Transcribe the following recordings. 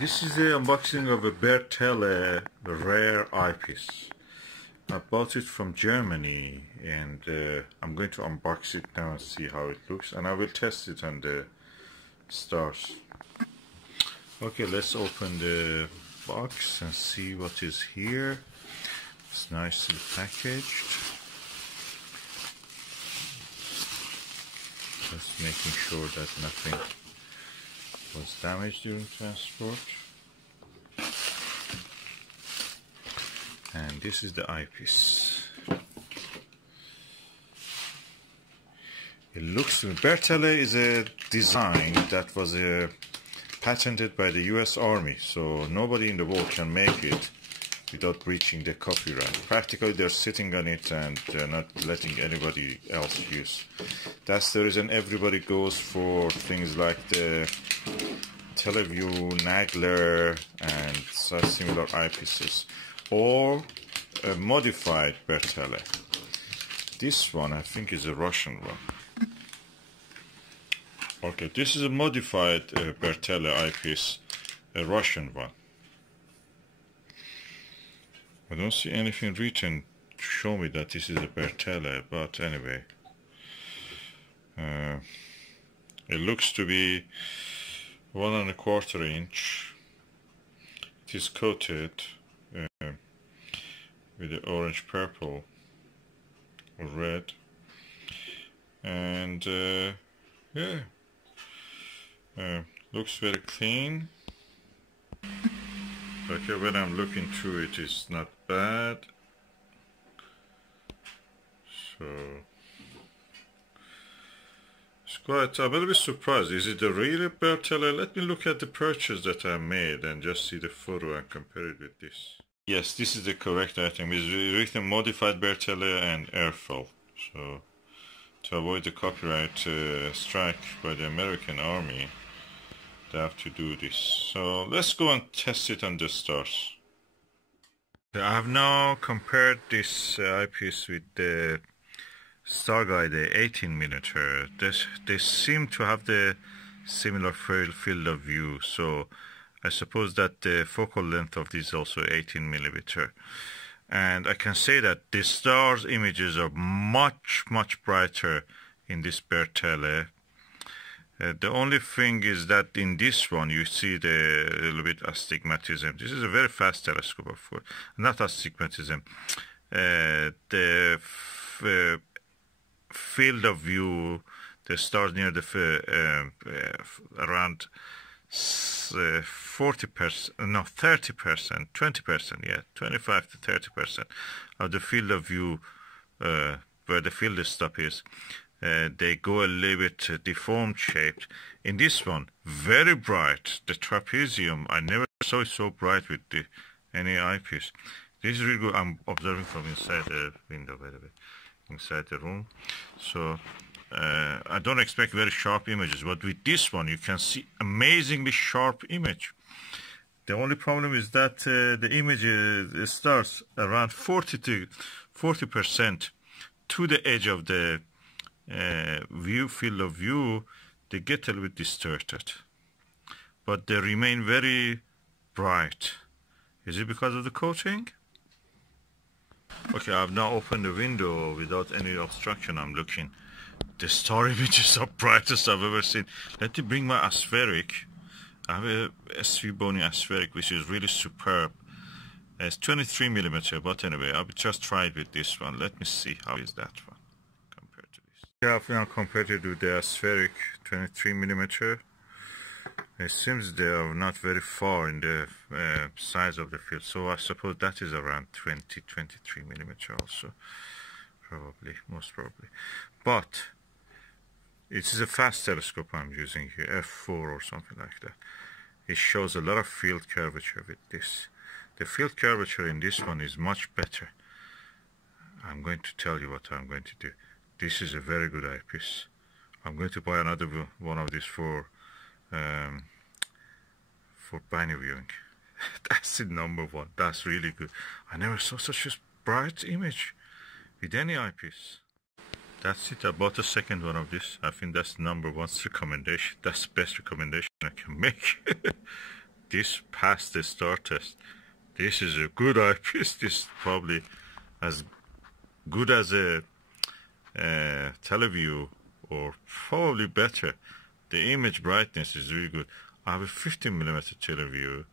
This is the unboxing of a Bertele rare eyepiece. I bought it from Germany and I'm going to unbox it now and see how it looks, and I will test it on the stars. Okay, let's open the box and see what is here. It's nicely packaged. Just making sure that nothing was damaged during transport. And this is the eyepiece. It looks, Bertele is a design that was patented by the US Army, so nobody in the world can make it without breaching the copyright. Practically they're sitting on it and they're not letting anybody else use. That's the reason everybody goes for things like the Teleview, Nagler and such similar eyepieces, or a modified Bertele. This one I think is a Russian one. Okay, this is a modified Bertele eyepiece, a Russian one. I don't see anything written to show me that this is a Bertele, but anyway. It looks to be 1¼ inch. It is coated with the orange, purple, or red, and yeah, looks very clean. Okay, when I'm looking through it, it's not bad. So it's quite, I'm a little bit surprised. Is it a real Bertele? Let me look at the purchase that I made and just see the photo and compare it with this. Yes, this is the correct item. It's written modified Bertele and airfall. So to avoid the copyright strike by the American Army, they have to do this. So let's go and test it on the stars. I have now compared this eyepiece with the Starguide, the 18mm. They seem to have the similar field of view, so I suppose that the focal length of this is also 18mm. And I can say that the stars images are much brighter in this Bertele. The only thing is that in this one you see the little bit astigmatism. This is a very fast telescope, of course. Not astigmatism. The field of view, the stars near the around 40%, no, 30%, 20%, yeah, 25 to 30% of the field of view where the field stop is. They go a little bit deformed shaped. In this one, very bright. The trapezium, I never saw it so bright with any eyepiece. This is really good. I'm observing from inside the window, by the way, inside the room. So I don't expect very sharp images, but with this one you can see amazingly sharp image. The only problem is that the image starts around 40% to the edge of the field of view. They get a little bit distorted, but they remain very bright. Is it because of the coating? Okay, I've now opened the window without any obstruction. I'm looking. The star images are brightest I've ever seen. Let me bring my aspheric. I have a SVBony aspheric which is really superb. It's 23mm, but anyway, I'll just try it with this one. Let me see how is that one compared to this. Yeah, I've now compared it with the aspheric 23mm. It seems they are not very far in the size of the field, so I suppose that is around 23mm also, probably, most probably. But it is a fast telescope I'm using here, f4 or something like that. It shows a lot of field curvature with this. The field curvature in this one is much better. I'm going to tell you what I'm going to do. This is a very good eyepiece. I'm going to buy another one of these for binoviewing. That's the #1. That's really good. I never saw such a bright image with any eyepiece. That's it. I bought a second one of this. I think that's #1 recommendation. That's the best recommendation I can make. this passed the star test. This is a good eyepiece. This is probably as good as a teleview, or probably better. The image brightness is really good. I have a 15mm teleview.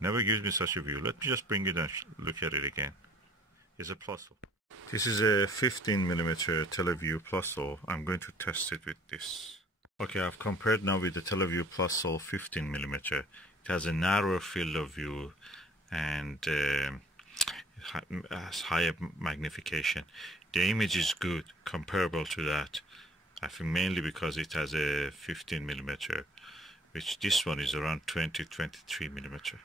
Never gives me such a view. Let me just bring it and look at it again. It's a Plusol. This is a 15mm teleview Plusol. I'm going to test it with this. Okay, I've compared now with the teleview Plusol 15mm. It has a narrower field of view and has higher magnification. The image is good, comparable to that. I think mainly because it has a 15mm, which this one is around 20-23mm.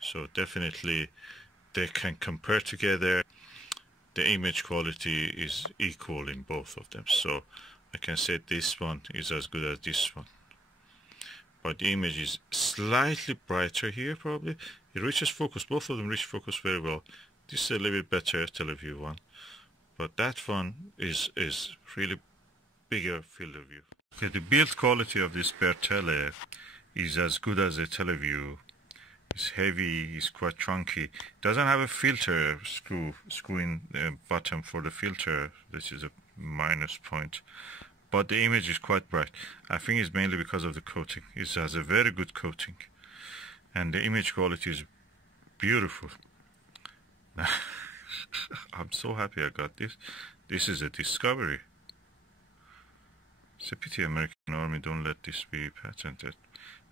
So definitely they can compare together. The image quality is equal in both of them. So I can say this one is as good as this one. But the image is slightly brighter here probably. It reaches focus. Both of them reach focus very well. This is a little bit better teleview one. But that one is really bigger field of view. Okay, the build quality of this Bertele is as good as a teleview. It's heavy, it's quite chunky. It doesn't have a filter screw in the bottom for the filter. This is a minus point. But the image is quite bright. I think it's mainly because of the coating. It has a very good coating. And the image quality is beautiful. I'm so happy I got this. This is a discovery. It's a pity American Army don't let this be patented.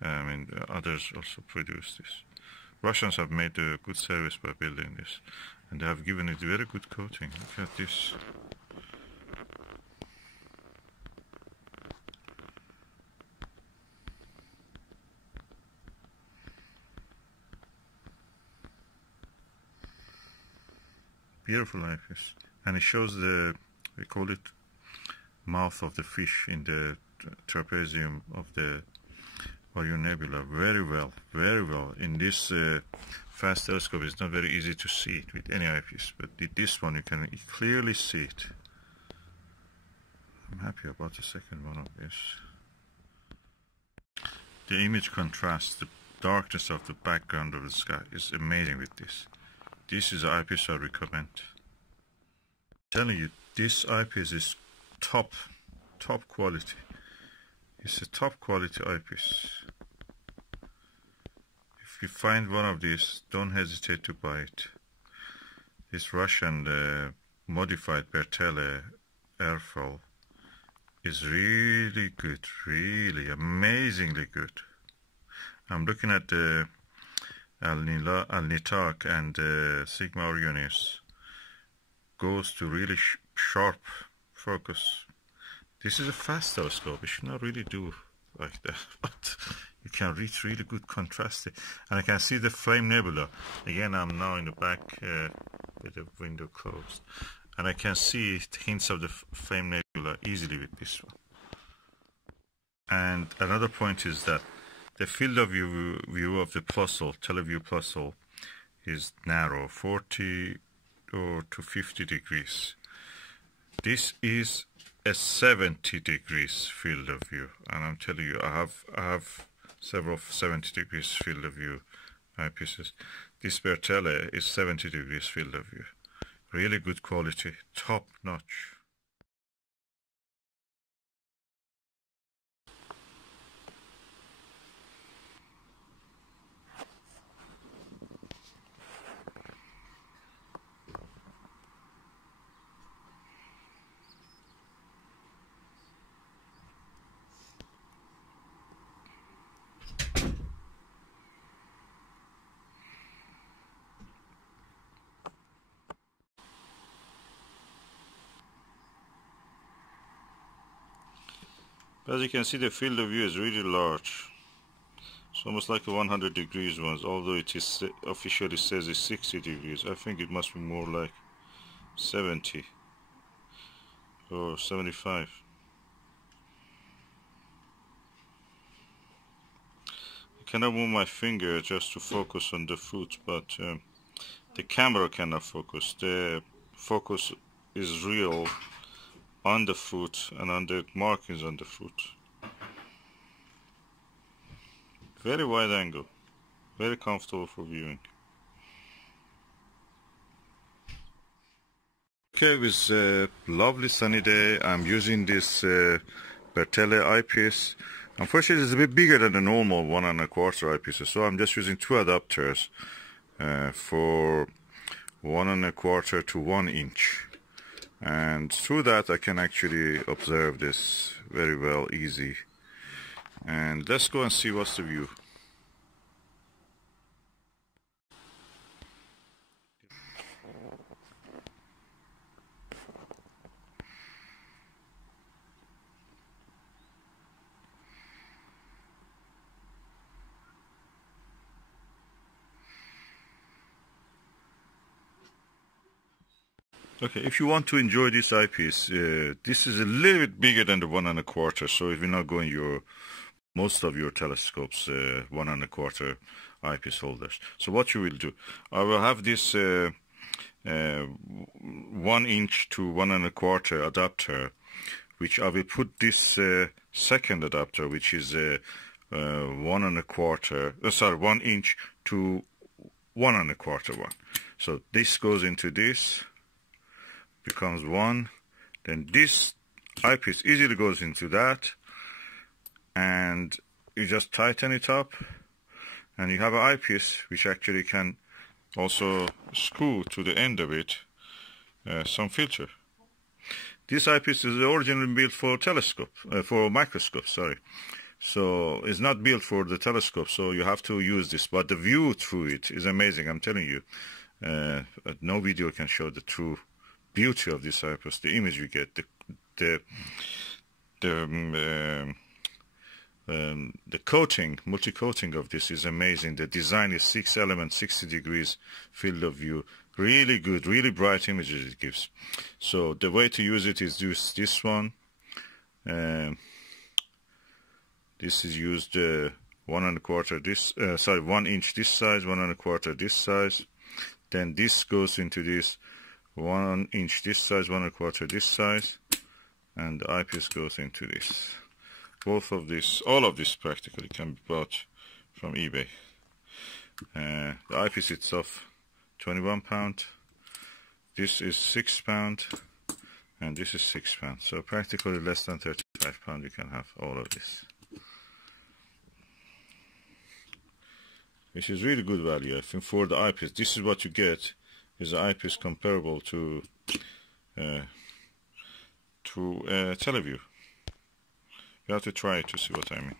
Others also produce this. Russians have made a good service by building this, and they have given it very good coating. Look at this. Beautiful eyepiece, and it shows we call it mouth of the fish in the trapezium of the Orion Nebula. Very well, very well. In this fast telescope, it's not very easy to see it with any eyepiece, but with this one you can clearly see it. I'm happy about the second one of this. The image contrast, the darkness of the background of the sky is amazing with this. This is an eyepiece I recommend. I'm telling you, this eyepiece is top quality. It's a top quality eyepiece. If you find one of these, don't hesitate to buy it. This Russian modified Bertele airfoil is really good, really amazingly good. I'm looking at the Al-Nitak and Sigma Orionis. Goes to really sharp focus. This is a fast telescope. It should not really do like that, but you can reach really good contrast. And I can see the flame nebula. Again, I'm now in the back with the window closed, and I can see hints of the flame nebula easily with this one. And another point is that the field of view of the Plusol, teleview Plusol, is narrow, 40 or to 50 degrees. This is a 70 degrees field of view, and I'm telling you, I have several 70 degrees field of view eyepieces. This Bertele is 70 degrees field of view. Really good quality, top notch. As you can see, the field of view is really large. It's almost like a 100 degrees one, although it is officially says it's 60 degrees. I think it must be more like 70 or 75. I cannot move my finger just to focus on the foot, but the camera cannot focus. The focus is real on the foot and on the markings on the foot. Very wide angle. Very comfortable for viewing. Okay, with a lovely sunny day, I'm using this Bertele eyepiece. Unfortunately, it's a bit bigger than the normal 1 1/4 eyepiece, so I'm just using 2 adapters for 1 1/4 to 1 inch. And through that, I can actually observe this very well, easy. And let's go and see what's the view. Okay, if you want to enjoy this eyepiece, this is a little bit bigger than the 1 1/4, so it will not go in most of your telescopes 1 1/4 eyepiece holders. So what you will do, I will have this 1 inch to 1 1/4 adapter, which I will put this second adapter, which is 1 1/4, 1 inch to 1 1/4 one. So this goes into this, becomes 1, then this eyepiece easily goes into that, and you just tighten it up, and you have an eyepiece which actually can also screw to the end of it some filter. This eyepiece is originally built for microscope, sorry. So it's not built for the telescope, so you have to use this, but the view through it is amazing, I'm telling you. No video can show the true beauty of this eyepiece, the image you get, the coating, multi-coating of this is amazing. The design is 6 elements, 60 degrees field of view. Really good, really bright images it gives. So the way to use it is use this one. This is used 1 1/4 this, 1 inch this size, 1 1/4 this size. Then this goes into this 1 inch this size, 1 1/4 this size, and the eyepiece goes into this. Both of this, all of this practically can be bought from eBay. The eyepiece itself, 21 pound. This is 6 pound, and this is 6 pound. So practically less than 35 pound you can have all of this. Which is really good value, I think, for the eyepiece. This is what you get, is an eyepiece comparable to Teleview. You have to try it to see what I mean.